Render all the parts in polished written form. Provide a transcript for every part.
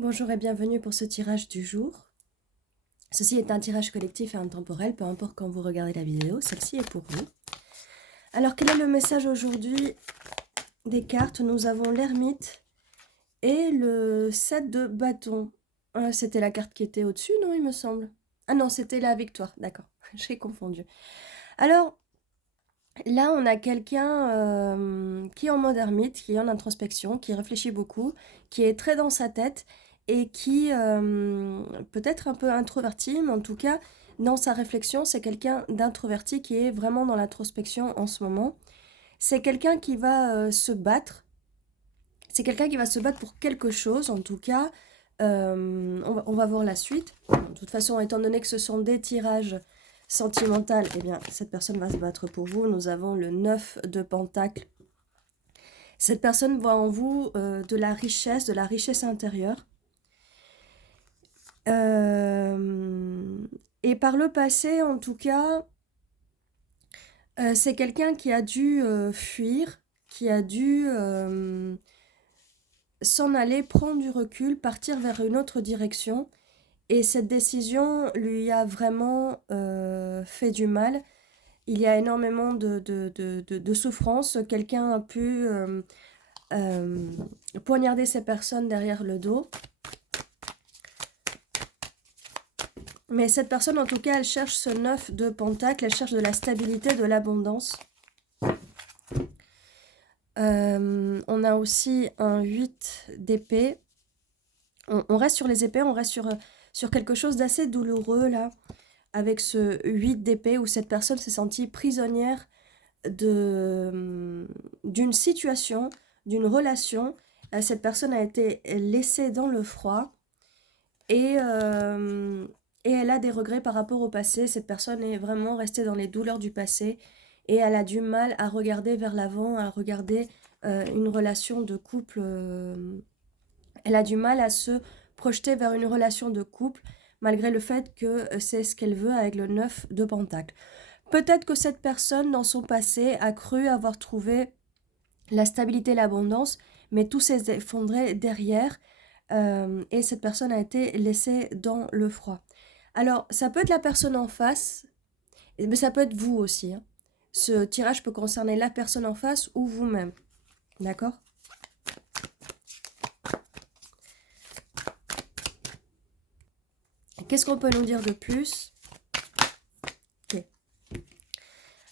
Bonjour et bienvenue pour ce tirage du jour. Ceci est un tirage collectif et intemporel, peu importe quand vous regardez la vidéo, celle-ci est pour vous. Alors quel est le message aujourd'hui des cartes? Nous avons l'ermite et le 7 de bâton. C'était la carte qui était au-dessus, non, il me semble? Ah non, c'était la victoire, d'accord, j'ai confondu. Alors, là on a quelqu'un qui est en mode ermite, qui est en introspection, qui réfléchit beaucoup, qui est très dans sa tête et qui peut être un peu introverti, mais en tout cas dans sa réflexion c'est quelqu'un d'introverti qui est vraiment dans l'introspection en ce moment. C'est quelqu'un qui va se battre, c'est quelqu'un qui va se battre pour quelque chose en tout cas. On va voir la suite. De toute façon, étant donné que ce sont des tirages sentimentaux, eh bien, cette personne va se battre pour vous. Nous avons le 9 de Pentacle. Cette personne voit en vous de la richesse intérieure. Et par le passé, en tout cas, c'est quelqu'un qui a dû fuir, qui a dû s'en aller, prendre du recul, partir vers une autre direction. Et cette décision lui a vraiment fait du mal. Il y a énormément de souffrance. Quelqu'un a pu poignarder ces personnes derrière le dos. Mais cette personne, en tout cas, elle cherche ce 9 de Pentacle, elle cherche de la stabilité, de l'abondance. On a aussi un 8 d'épée. On reste sur les épées, on reste sur quelque chose d'assez douloureux, là, avec ce 8 d'épée, où cette personne s'est sentie prisonnière d'une situation, d'une relation. Cette personne a été laissée dans le froid et elle a des regrets par rapport au passé. Cette personne est vraiment restée dans les douleurs du passé et elle a du mal à regarder vers l'avant, à regarder une relation de couple. Elle a du mal à se projeter vers une relation de couple malgré le fait que c'est ce qu'elle veut avec le 9 de Pentacle. Peut-être que cette personne, dans son passé, a cru avoir trouvé la stabilité et l'abondance, mais tout s'est effondré derrière et cette personne a été laissée dans le froid. Alors, ça peut être la personne en face, mais ça peut être vous aussi. Hein. Ce tirage peut concerner la personne en face ou vous-même. D'accord? Qu'est-ce qu'on peut nous dire de plus? Ok.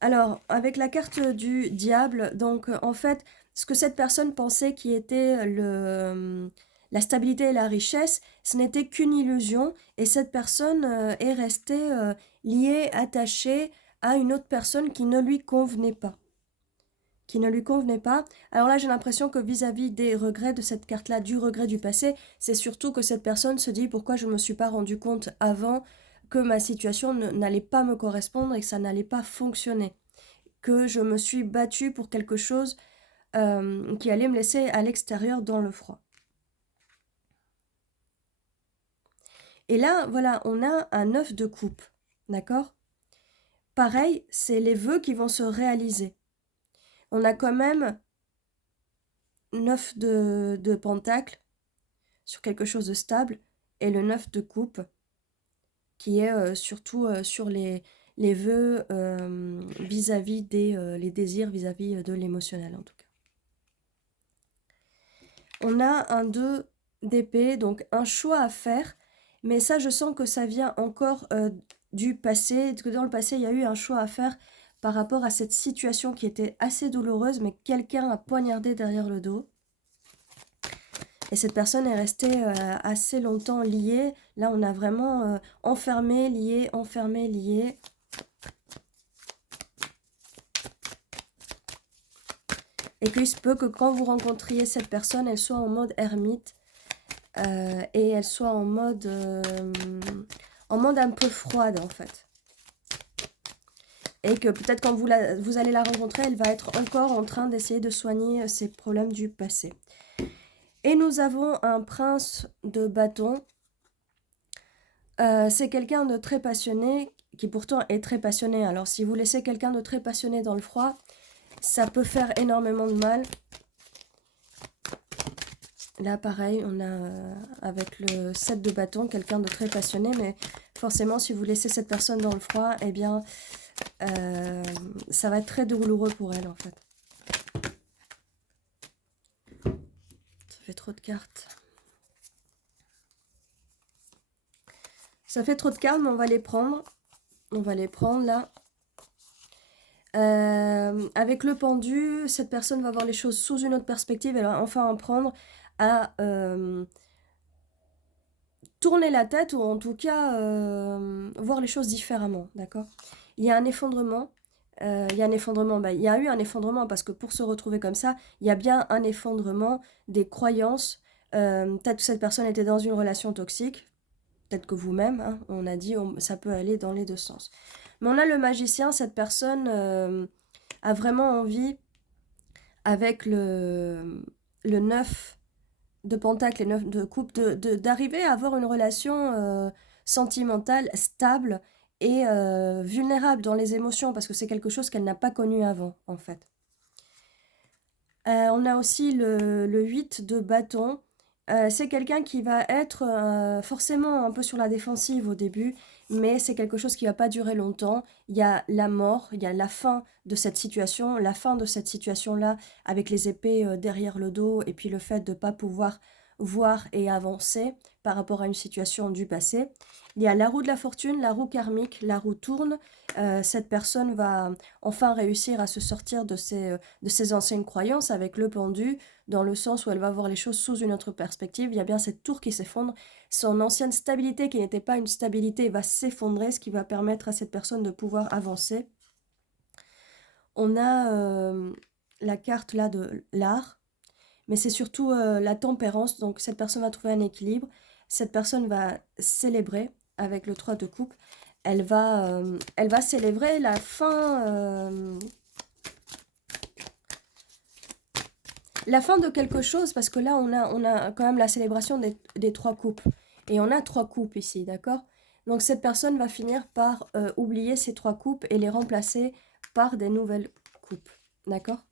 Alors, avec la carte du diable, donc en fait, ce que cette personne pensait qui était la stabilité et la richesse, ce n'était qu'une illusion et cette personne est restée liée, attachée à une autre personne qui ne lui convenait pas. Qui ne lui convenait pas. Alors là, j'ai l'impression que vis-à-vis des regrets de cette carte-là, du regret du passé, c'est surtout que cette personne se dit pourquoi je ne me suis pas rendu compte avant que ma situation n'allait pas me correspondre et que ça n'allait pas fonctionner. Que je me suis battue pour quelque chose qui allait me laisser à l'extérieur dans le froid. Et là, voilà, on a un 9 de coupe, d'accord? Pareil, c'est les vœux qui vont se réaliser. On a quand même 9 de pentacle sur quelque chose de stable et le 9 de coupe qui est surtout sur les vœux vis-à-vis des les désirs, vis-à-vis de l'émotionnel en tout cas. On a un 2 d'épée, donc un choix à faire, mais ça je sens que ça vient encore du passé, que dans le passé il y a eu un choix à faire par rapport à cette situation qui était assez douloureuse, mais quelqu'un a poignardé derrière le dos. Et cette personne est restée assez longtemps liée. Là, on a vraiment enfermé, lié, enfermé, lié. Et qu'il se peut que quand vous rencontriez cette personne, elle soit en mode ermite et elle soit en mode un peu froide en fait. Et que peut-être quand vous allez la rencontrer, elle va être encore en train d'essayer de soigner ses problèmes du passé. Et nous avons un prince de bâton. C'est quelqu'un de très passionné, qui pourtant est très passionné. Alors si vous laissez quelqu'un de très passionné dans le froid, ça peut faire énormément de mal. Là, pareil, on a avec le 7 de bâton, quelqu'un de très passionné, mais forcément, si vous laissez cette personne dans le froid, eh bien, ça va être très douloureux pour elle, en fait. Ça fait trop de cartes. Ça fait trop de cartes, mais on va les prendre. On va les prendre, là. Avec le pendu, cette personne va voir les choses sous une autre perspective. Elle va enfin apprendre à tourner la tête ou en tout cas voir les choses différemment, d'accord? Il y a un effondrement. Il y a un effondrement. Il y a eu un effondrement parce que pour se retrouver comme ça, il y a bien un effondrement des croyances. Peut-être que cette personne était dans une relation toxique. Peut-être que vous-même, hein, on a dit, ça peut aller dans les deux sens. Mais on a le magicien, cette personne a vraiment envie, avec le 9 de pentacle et 9 de coupe, d'arriver à avoir une relation sentimentale stable et vulnérable dans les émotions, parce que c'est quelque chose qu'elle n'a pas connu avant, en fait. On a aussi le 8 de bâton. C'est quelqu'un qui va être forcément un peu sur la défensive au début, mais c'est quelque chose qui va pas durer longtemps. Il y a la mort, il y a la fin de cette situation, la fin de cette situation-là avec les épées derrière le dos et puis le fait de ne pas pouvoir voir et avancer par rapport à une situation du passé. Il y a la roue de la fortune, la roue karmique, la roue tourne. Cette personne va enfin réussir à se sortir de ses anciennes croyances avec le pendu, dans le sens où elle va voir les choses sous une autre perspective. Il y a bien cette tour qui s'effondre. Son ancienne stabilité, qui n'était pas une stabilité, va s'effondrer, ce qui va permettre à cette personne de pouvoir avancer. On a la carte là de l'art, mais c'est surtout la tempérance. Donc cette personne va trouver un équilibre. Cette personne va célébrer avec le 3 de coupe. Elle va célébrer la fin de quelque chose, parce que là, on a quand même la célébration des 3 coupes. Et on a 3 coupes ici, d'accord? Donc cette personne va finir par oublier ces 3 coupes et les remplacer par des nouvelles coupes, d'accord?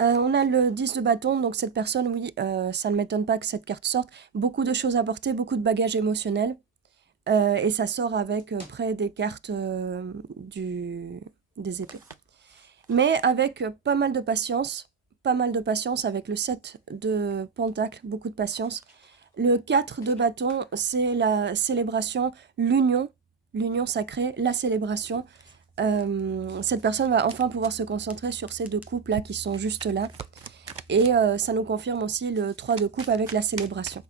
On a le 10 de bâton, donc cette personne, oui, ça ne m'étonne pas que cette carte sorte. Beaucoup de choses à porter, beaucoup de bagages émotionnels. Et ça sort avec près des cartes des épées. Mais avec pas mal de patience avec le 7 de pentacle, beaucoup de patience. Le 4 de bâton, c'est la célébration, l'union sacrée, la célébration. Cette personne va enfin pouvoir se concentrer sur ces 2 coupes là qui sont juste là. Et ça nous confirme aussi le 3 de coupe avec la célébration.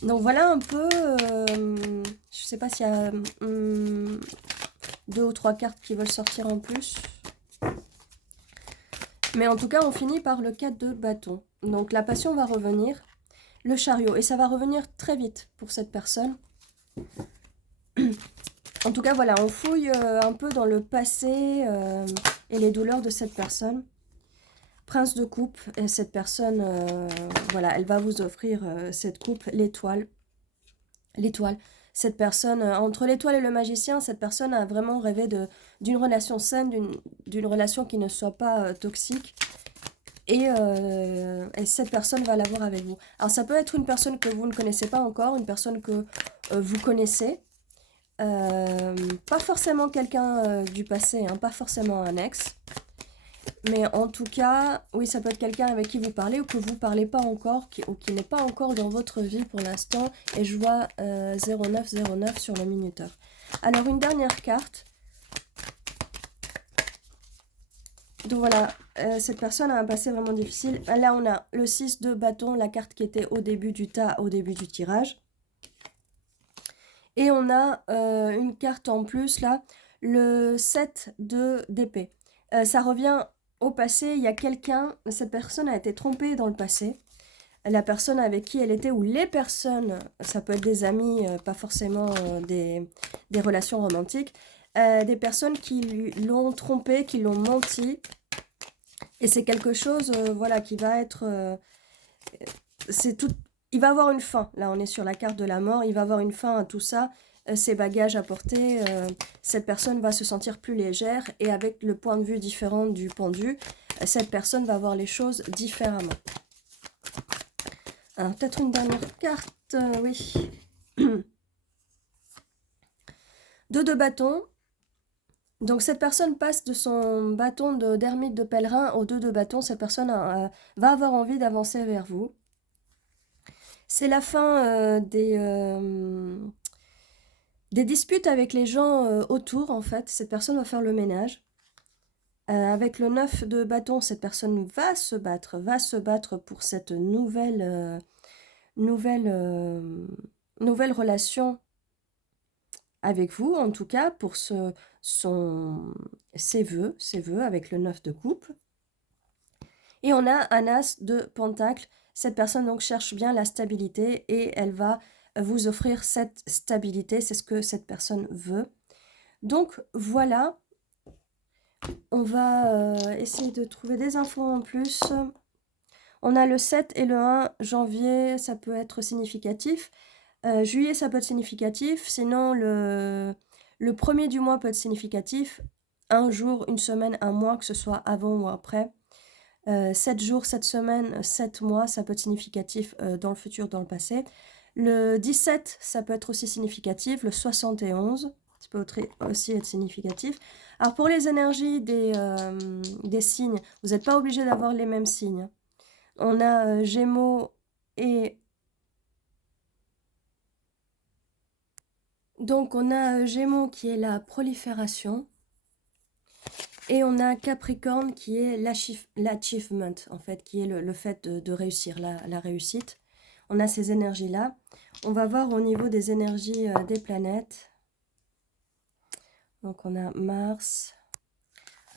Donc voilà un peu, je sais pas s'il y a 2 ou 3 cartes qui veulent sortir en plus. Mais en tout cas, on finit par le 4 de bâton. Donc la passion va revenir, le chariot, et ça va revenir très vite pour cette personne. En tout cas, voilà, on fouille un peu dans le passé et les douleurs de cette personne. Prince de coupe, et cette personne, voilà, elle va vous offrir cette coupe, l'étoile. L'étoile. Cette personne, entre l'étoile et le magicien, cette personne a vraiment rêvé d'une relation saine, d'une relation qui ne soit pas toxique. Et cette personne va l'avoir avec vous. Alors ça peut être une personne que vous ne connaissez pas encore, une personne que vous connaissez. Pas forcément quelqu'un du passé, hein, pas forcément un ex. Mais en tout cas, oui, ça peut être quelqu'un avec qui vous parlez ou que vous ne parlez pas encore, ou qui n'est pas encore dans votre vie pour l'instant. Et je vois 0909 sur le minuteur. Alors, une dernière carte. Donc voilà, cette personne a un passé vraiment difficile. Là, on a le 6 de bâton, la carte qui était au début du tas, au début du tirage. Et on a une carte en plus, là, le 7 d'épée. Ça revient au passé, il y a quelqu'un, cette personne a été trompée dans le passé. La personne avec qui elle était, ou les personnes, ça peut être des amis, pas forcément des relations romantiques, des personnes qui l'ont trompée, qui l'ont menti. Et c'est quelque chose, voilà, qui va être... c'est tout... Il va avoir une fin. Là, on est sur la carte de la mort. Il va avoir une fin à tout ça. ses bagages à porter, cette personne va se sentir plus légère et avec le point de vue différent du pendu, cette personne va voir les choses différemment. Peut-être une dernière carte, oui. 2 de bâton. Donc cette personne passe de son bâton d'ermite de pèlerin au 2 de bâton. Cette personne va avoir envie d'avancer vers vous. C'est la fin des disputes avec les gens autour, en fait. Cette personne va faire le ménage. Avec le 9 de bâton, cette personne va se battre pour cette nouvelle relation avec vous, en tout cas, pour ses vœux avec le 9 de coupe. Et on a un as de pentacle. Cette personne donc cherche bien la stabilité et elle va vous offrir cette stabilité. C'est ce que cette personne veut. Donc voilà, on va essayer de trouver des infos en plus. On a le 7 et le 1 janvier, ça peut être significatif. Juillet, ça peut être significatif. Sinon, le premier du mois peut être significatif. Un jour, une semaine, un mois, que ce soit avant ou après. 7 jours, 7 semaines, 7 mois, ça peut être significatif dans le futur, dans le passé. Le 17, ça peut être aussi significatif. Le 71, ça peut aussi être significatif. Alors pour les énergies des signes, vous n'êtes pas obligé d'avoir les mêmes signes. On a Gémeaux et... Donc on a Gémeaux qui est la prolifération. Et on a Capricorne qui est l'achievement, en fait, qui est le fait de réussir, la réussite. On a ces énergies-là. On va voir au niveau des énergies des planètes. Donc on a Mars.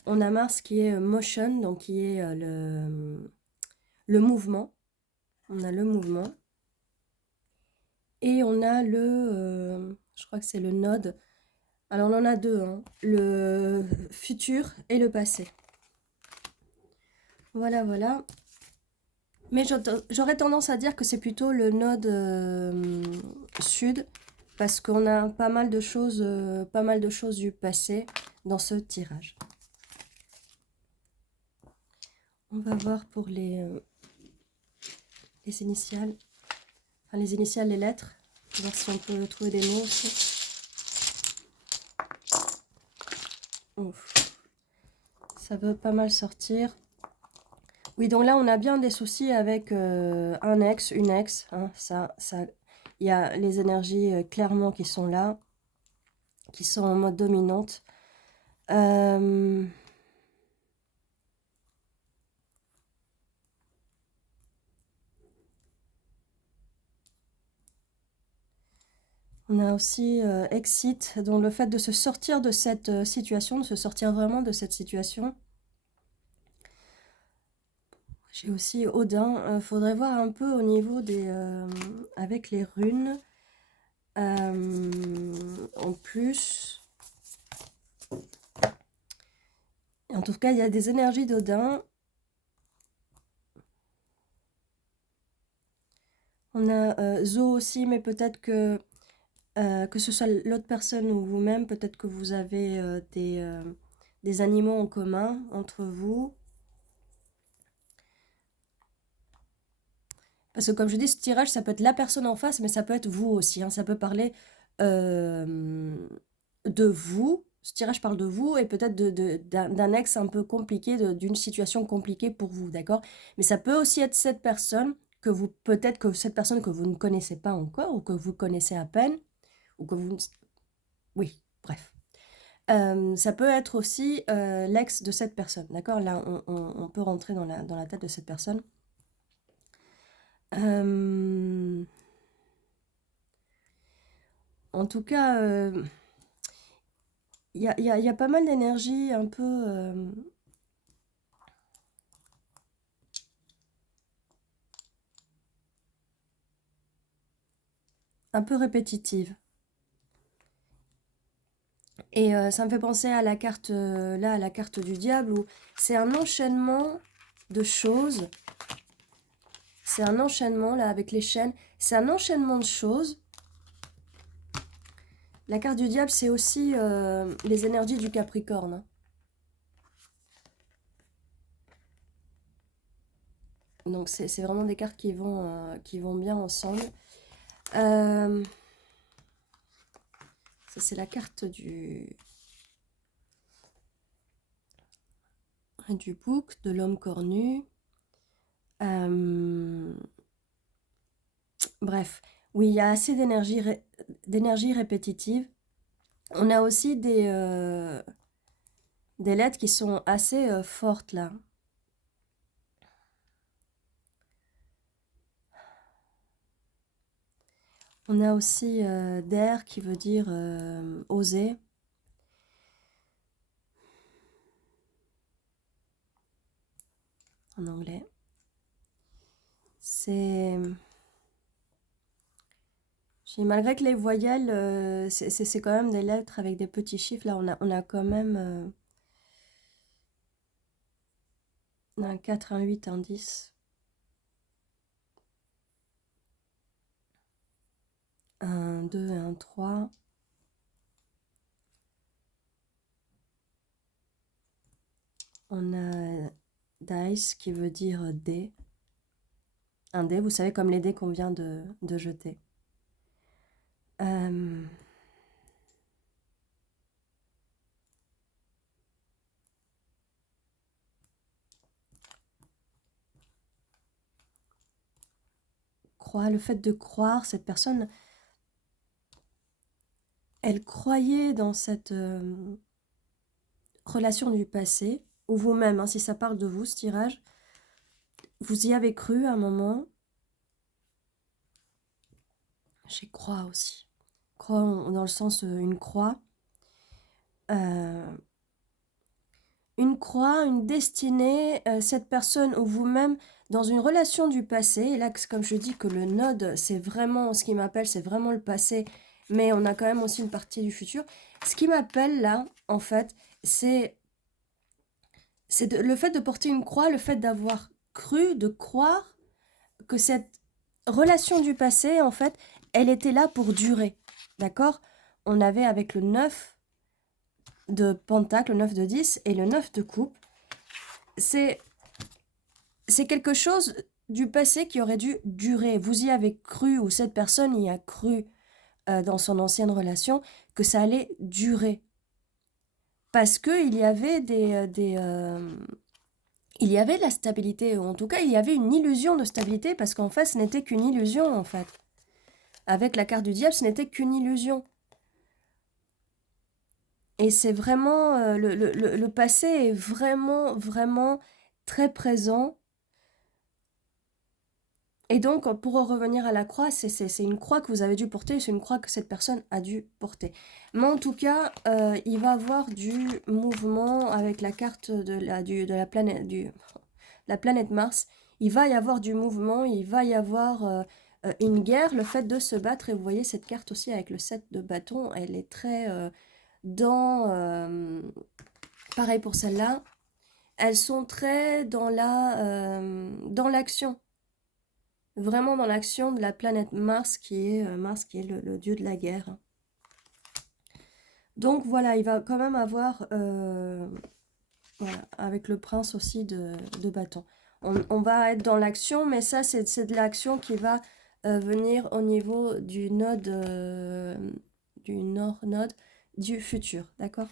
On a Mars qui est motion, donc qui est le mouvement. On a le mouvement. Et on a je crois que c'est le node. Alors on en a deux, hein, le futur et le passé. Voilà, voilà. Mais j'aurais tendance à dire que c'est plutôt le node sud, parce qu'on a pas mal de choses du passé dans ce tirage. On va voir pour les initiales, enfin les initiales, les lettres, voir si on peut trouver des mots aussi. Ouf. Ça veut pas mal sortir. Oui, donc là, on a bien des soucis avec un ex, une ex. Hein, il y a les énergies clairement qui sont là, qui sont en mode dominante. On a aussi exit, donc le fait de se sortir de cette situation, de se sortir vraiment de cette situation. J'ai aussi Odin. Faudrait voir un peu au niveau des... avec les runes. En plus... En tout cas, il y a des énergies d'Odin. On a Zo aussi, mais peut-être que ce soit l'autre personne ou vous-même, peut-être que vous avez des animaux en commun entre vous. Parce que comme je dis, ce tirage, ça peut être la personne en face, mais ça peut être vous aussi. Hein. Ça peut parler de vous. Ce tirage parle de vous et peut-être d'un ex un peu compliqué, d'une situation compliquée pour vous, d'accord? Mais ça peut aussi être cette personne peut-être que cette personne que vous ne connaissez pas encore ou que vous connaissez à peine, ou que vous... Oui, bref. Ça peut être aussi l'ex de cette personne, d'accord? Là, on peut rentrer dans la tête de cette personne. En tout cas, il y a pas mal d'énergie un peu répétitive. Et ça me fait penser à la carte, là, à la carte du diable, où c'est un enchaînement de choses. C'est un enchaînement, là, avec les chaînes. C'est un enchaînement de choses La carte du diable, c'est aussi les énergies du Capricorne, hein. Donc c'est vraiment des cartes qui vont bien ensemble. Ça, c'est la carte du bouc, de l'homme cornu. Bref, oui, il y a assez d'énergie répétitive. On a aussi des lettres qui sont assez fortes là. On a aussi der qui veut dire oser. En anglais. C'est... Malgré que les voyelles, c'est quand même des lettres avec des petits chiffres. Là, on a quand même un 4, un 8, un 10. Un 2 et un 3. On a dice qui veut dire dé. Un dé, vous savez, comme les dés qu'on vient de jeter. Le fait de croire, cette personne, elle croyait dans cette relation du passé, ou vous-même, hein, si ça parle de vous, ce tirage, vous y avez cru à un moment. J'ai croix aussi. Croix dans le sens une croix. Une croix, une destinée, cette personne ou vous-même dans une relation du passé. Et là, comme je dis que le node, c'est vraiment ce qui m'appelle, c'est vraiment le passé, mais on a quand même aussi une partie du futur. Ce qui m'appelle là, en fait, c'est le fait de porter une croix, le fait d'avoir cru, de croire que cette relation du passé, en fait, elle était là pour durer. D'accord? On avait avec le 9 de pentacle, le 9 de 10 et le 9 de coupe. C'est quelque chose du passé qui aurait dû durer. Vous y avez cru, ou cette personne y a cru dans son ancienne relation, que ça allait durer. Parce qu'il y avait il y avait de la stabilité, ou en tout cas, il y avait une illusion de stabilité, parce qu'en fait, ce n'était qu'une illusion, en fait. Avec la carte du diable, ce n'était qu'une illusion. Et c'est vraiment... le passé est vraiment, vraiment très présent. Et donc, pour revenir à la croix, c'est une croix que vous avez dû porter, c'est une croix que cette personne a dû porter. Mais en tout cas, il va avoir du mouvement avec la carte de la planète Mars. Il va y avoir du mouvement, il va y avoir une guerre, le fait de se battre. Et vous voyez cette carte aussi avec le 7 de bâton, elle est très dans... pareil pour celle-là. Elles sont très dans l'action. Vraiment dans l'action de la planète Mars qui est le dieu de la guerre. Donc voilà, il va quand même avoir, voilà, avec le prince aussi de bâton. On va être dans l'action, mais ça c'est de l'action qui va venir au niveau du node, du nord node, du futur, d'accord?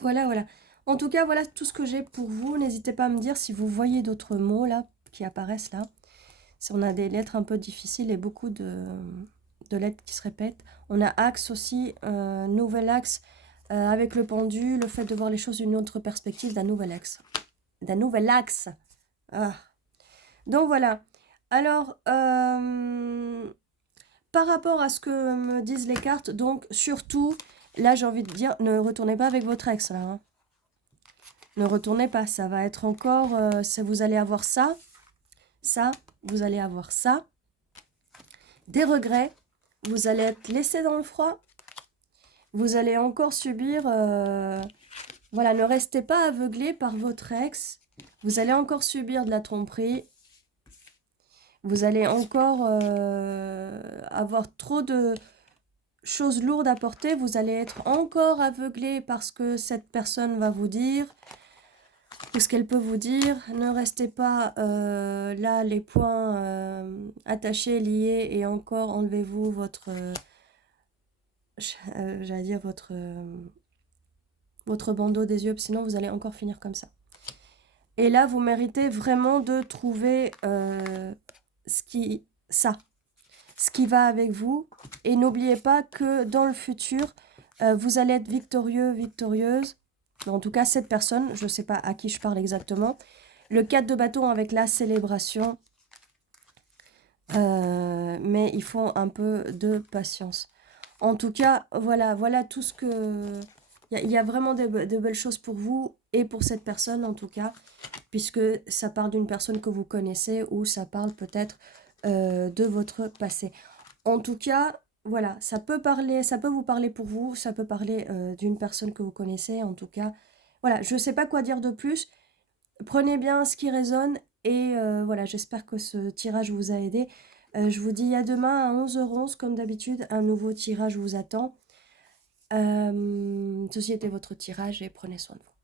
Voilà, voilà. En tout cas, voilà tout ce que j'ai pour vous. N'hésitez pas à me dire si vous voyez d'autres mots là, qui apparaissent là. Si on a des lettres un peu difficiles et beaucoup de lettres qui se répètent. On a axe aussi, nouvel axe avec le pendu, le fait de voir les choses d'une autre perspective, d'un nouvel axe. D'un nouvel axe. Ah. Donc voilà. Alors, par rapport à ce que me disent les cartes, donc surtout, là j'ai envie de dire, ne retournez pas avec votre ex là. Hein. Ne retournez pas, ça va être encore, vous allez avoir ça, vous allez avoir ça, des regrets, vous allez être laissé dans le froid, vous allez encore subir, voilà, ne restez pas aveuglé par votre ex, vous allez encore subir de la tromperie, vous allez encore avoir trop de chose lourde à porter, vous allez être encore aveuglé par ce que cette personne va vous dire, ou ce qu'elle peut vous dire. Ne restez pas là, les poings attachés, liés, et encore enlevez-vous votre, j'allais dire votre bandeau des yeux, sinon vous allez encore finir comme ça. Et là, vous méritez vraiment de trouver ce qui va avec vous. Et n'oubliez pas que dans le futur, vous allez être victorieux, victorieuse. En tout cas, cette personne, je ne sais pas à qui je parle exactement. Le 4 de bâton avec la célébration. Mais il faut un peu de patience. En tout cas, voilà tout ce que... Il y a vraiment de belles choses pour vous et pour cette personne en tout cas, puisque ça parle d'une personne que vous connaissez ou ça parle peut-être de votre passé. En tout cas, voilà, ça peut vous parler pour vous, ça peut parler d'une personne que vous connaissez. En tout cas, voilà, je ne sais pas quoi dire de plus. Prenez bien ce qui résonne et voilà, j'espère que ce tirage vous a aidé. Je vous dis à demain à 11h11, comme d'habitude, un nouveau tirage vous attend. Ceci était votre tirage et prenez soin de vous.